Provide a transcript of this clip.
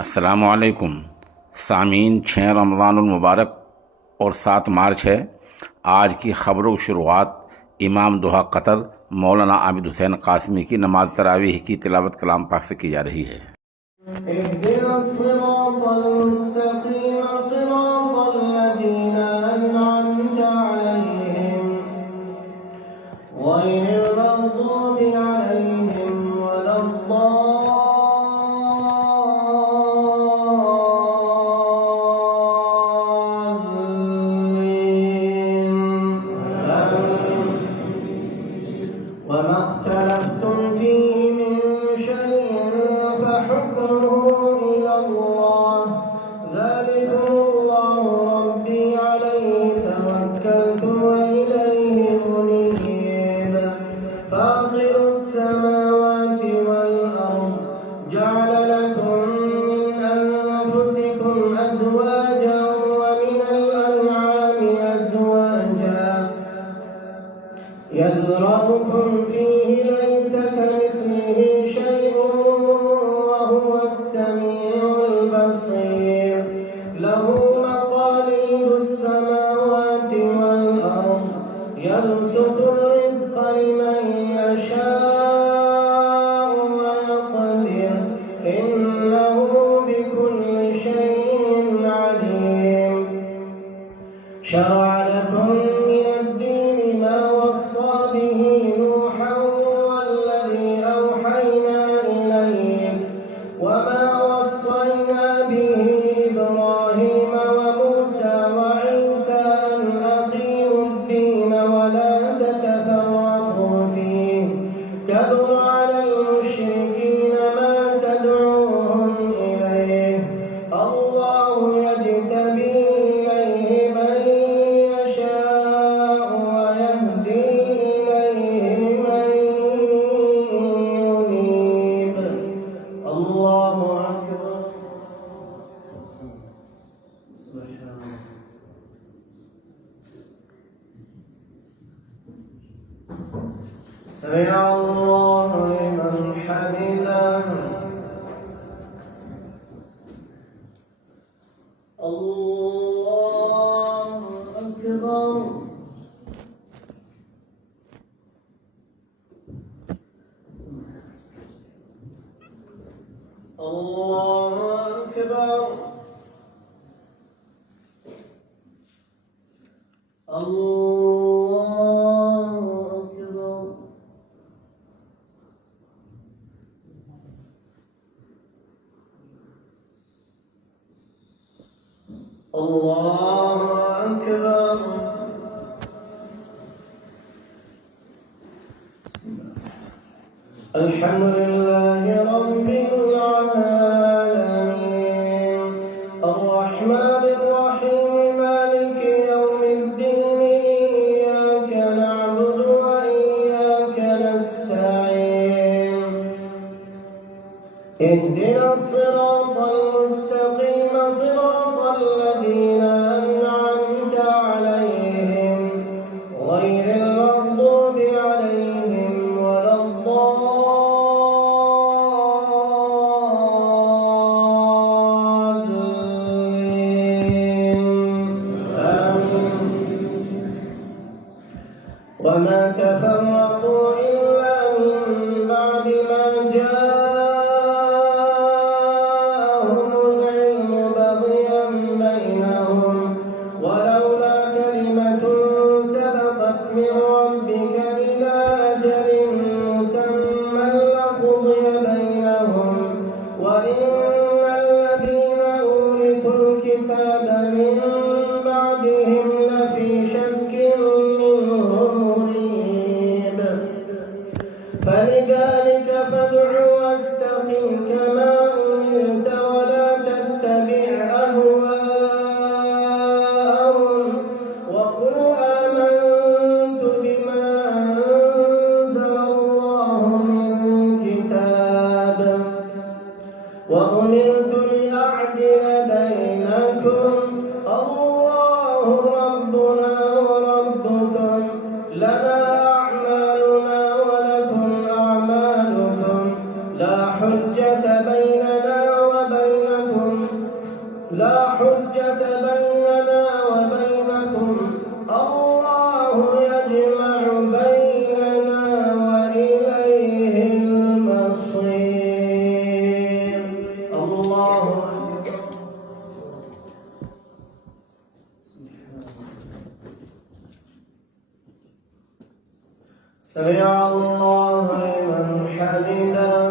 अस्सलामुअलैकुम सामीन। 6 रमज़ानुल मुबारक और 7 मार्च है। आज की ख़बरों की शुरुआत इमाम दुआ कतर मौलाना आबिद हुसैन कासमी की नमाज तरावीह की तिलावत कलाम पाक से की जा रही है। وما اختلفتم فيه من شيء فحكمه إلى الله ذلكم الله ربي عليه توكلت وإليه أنيب فاطر السماوات والأرض جعل لكم من أنفسكم أزواجا ومن الأنعام أزواجا يذرأكم فيه ليس كمثله شيء وهو السميع البصير له مقاليد السماوات والأرض يبسط الرزق لمن يشاء ويقدر إنه بكل شيء عليم شرع لكم من الدين ما وصى به نوحا والذي أوحينا إليك وما وصينا به إبراهيم وموسى وعيسى أن أقيموا الدين ولا تتفرقوا فيه كبر على المشركين ما تدعوهم إليه الله يجتبي إليه من يشاء ويهدي إليه من ينيب الله أكبر سمع الله لمن حمده الله أكبر الله أكبر الله أكبر الله أكبر الحمد لله رب العالمين الرحمن الرحيم مالك يوم الدين إياك نعبد وإياك نستعين اهدنا الصراط المستقيم صراط الذين أنعمت عليهم غير المغضوب عليهم ولا الضالين آمين وما تفرقوا إلا من بعد ما جاءهم العلم بغيا بينهم ولولا كلمة سبقت من ربك إلى أجل مسمى لقضي بينهم وإن الذين أورثوا الكتاب من بعدهم لفي شك منه مريب فلذلك فادع واستقم كما أمرت ولا تتبع أهواءهم وقل آمنت بما أنزل الله من كتاب وأمرت لأعدل بينكم الله ربنا وربكم لنا أعمالنا ولكم أعمالكم لا حجة بيننا وبينكم لا حجة بيننا وبينكم الله يجمع بيننا وإليه المصير. الله أكبر. سمع الله لمن حمده.